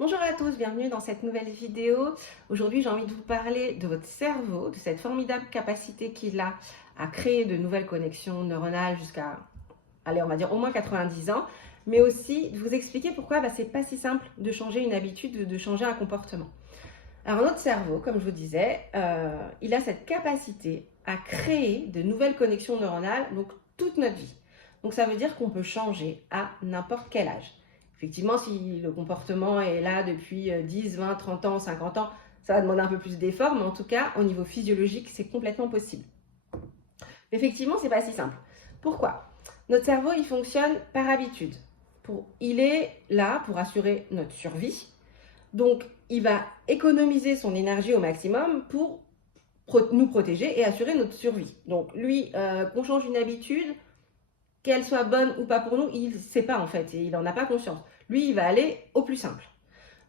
Bonjour à tous, bienvenue dans cette nouvelle vidéo. Aujourd'hui, j'ai envie de vous parler de votre cerveau, de cette formidable capacité qu'il a à créer de nouvelles connexions neuronales jusqu'à, allez, on va dire au moins 90 ans, mais aussi de vous expliquer pourquoi c'est pas si simple de changer une habitude, de changer un comportement. Alors notre cerveau, comme je vous disais, il a cette capacité à créer de nouvelles connexions neuronales, donc toute notre vie. Donc ça veut dire qu'on peut changer à n'importe quel âge. Effectivement, si le comportement est là depuis 10, 20, 30 ans, 50 ans, ça va demander un peu plus d'efforts, mais en tout cas, au niveau physiologique, c'est complètement possible. Effectivement, c'est pas si simple. Pourquoi? Notre cerveau, il fonctionne par habitude. Il est là pour assurer notre survie. Donc, il va économiser son énergie au maximum pour nous protéger et assurer notre survie. Donc, lui, qu'on change une habitude, qu'elle soit bonne ou pas pour nous, il ne sait pas en fait, et il n'en a pas conscience. Lui, il va aller au plus simple.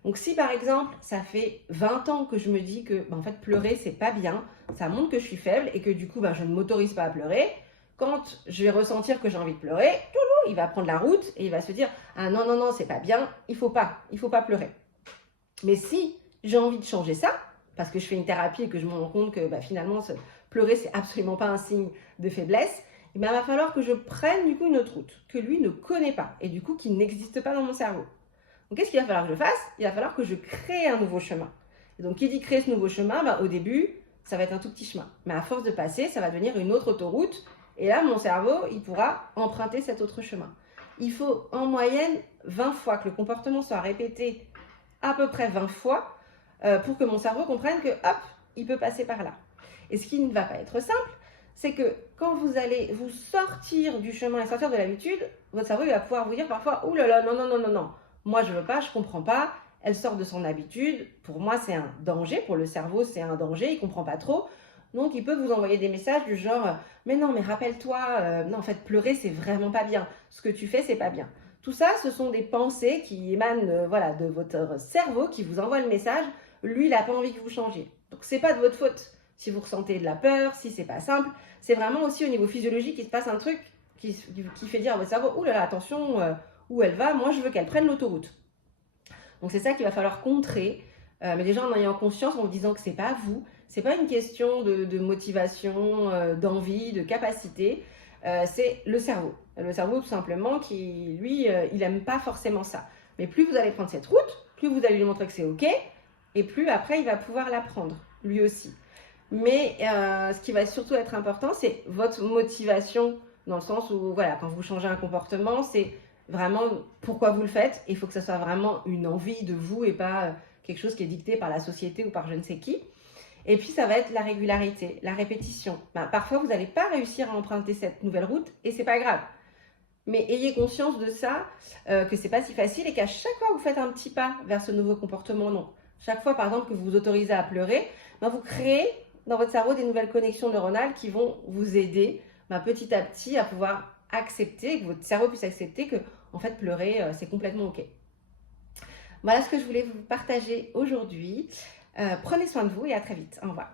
Donc si par exemple, ça fait 20 ans que je me dis que en fait pleurer c'est pas bien, ça montre que je suis faible et que du coup je ne m'autorise pas à pleurer, quand je vais ressentir que j'ai envie de pleurer, il va prendre la route et il va se dire ah non non non, c'est pas bien, il faut pas pleurer. Mais si j'ai envie de changer ça, parce que je fais une thérapie et que je me rends compte que finalement pleurer c'est absolument pas un signe de faiblesse, il va falloir que je prenne du coup une autre route que lui ne connaît pas et du coup qui n'existe pas dans mon cerveau. Donc qu'est-ce qu'il va falloir que je fasse? Il va falloir que je crée un nouveau chemin. Et donc qui dit créer ce nouveau chemin, au début ça va être un tout petit chemin. Mais à force de passer, ça va devenir une autre autoroute et là mon cerveau il pourra emprunter cet autre chemin. Il faut en moyenne 20 fois que le comportement soit répété à peu près 20 fois pour que mon cerveau comprenne que hop, il peut passer par là. Et ce qui ne va pas être simple, c'est que quand vous allez vous sortir du chemin et sortir de l'habitude, votre cerveau il va pouvoir vous dire parfois ouh là là, non, non, non, non, non, moi je veux pas, je comprends pas, elle sort de son habitude, pour moi c'est un danger, pour le cerveau c'est un danger, il comprend pas trop. Donc il peut vous envoyer des messages du genre mais non, mais rappelle-toi, non en fait pleurer c'est vraiment pas bien, ce que tu fais c'est pas bien. Tout ça, ce sont des pensées qui émanent de votre cerveau qui vous envoie le message. Lui, il n'a pas envie que vous changiez. Donc, ce n'est pas de votre faute si vous ressentez de la peur, si c'est pas simple. C'est vraiment aussi au niveau physiologique qu'il se passe un truc qui fait dire à votre cerveau, ouh là là, attention, où elle va, moi je veux qu'elle prenne l'autoroute. Donc, c'est ça qu'il va falloir contrer. Mais déjà en ayant conscience, en vous disant que c'est pas vous, c'est pas une question de motivation, d'envie, de capacité, c'est le cerveau. Le cerveau tout simplement qui, lui, il aime pas forcément ça. Mais plus vous allez prendre cette route, plus vous allez lui montrer que c'est ok, et plus après il va pouvoir l'apprendre, lui aussi. Mais ce qui va surtout être important, c'est votre motivation, dans le sens où, voilà, quand vous changez un comportement, c'est vraiment pourquoi vous le faites. Il faut que ça soit vraiment une envie de vous et pas quelque chose qui est dicté par la société ou par je ne sais qui. Et puis, ça va être la régularité, la répétition. Parfois, vous n'allez pas réussir à emprunter cette nouvelle route et c'est pas grave. Mais ayez conscience de ça, que c'est pas si facile et qu'à chaque fois que vous faites un petit pas vers ce nouveau comportement, non. Chaque fois, par exemple, que vous vous autorisez à pleurer, vous créez dans votre cerveau des nouvelles connexions neuronales qui vont vous aider petit à petit à pouvoir accepter, que votre cerveau puisse accepter que, en fait, pleurer, c'est complètement OK. Voilà ce que je voulais vous partager aujourd'hui. Prenez soin de vous et à très vite. Au revoir.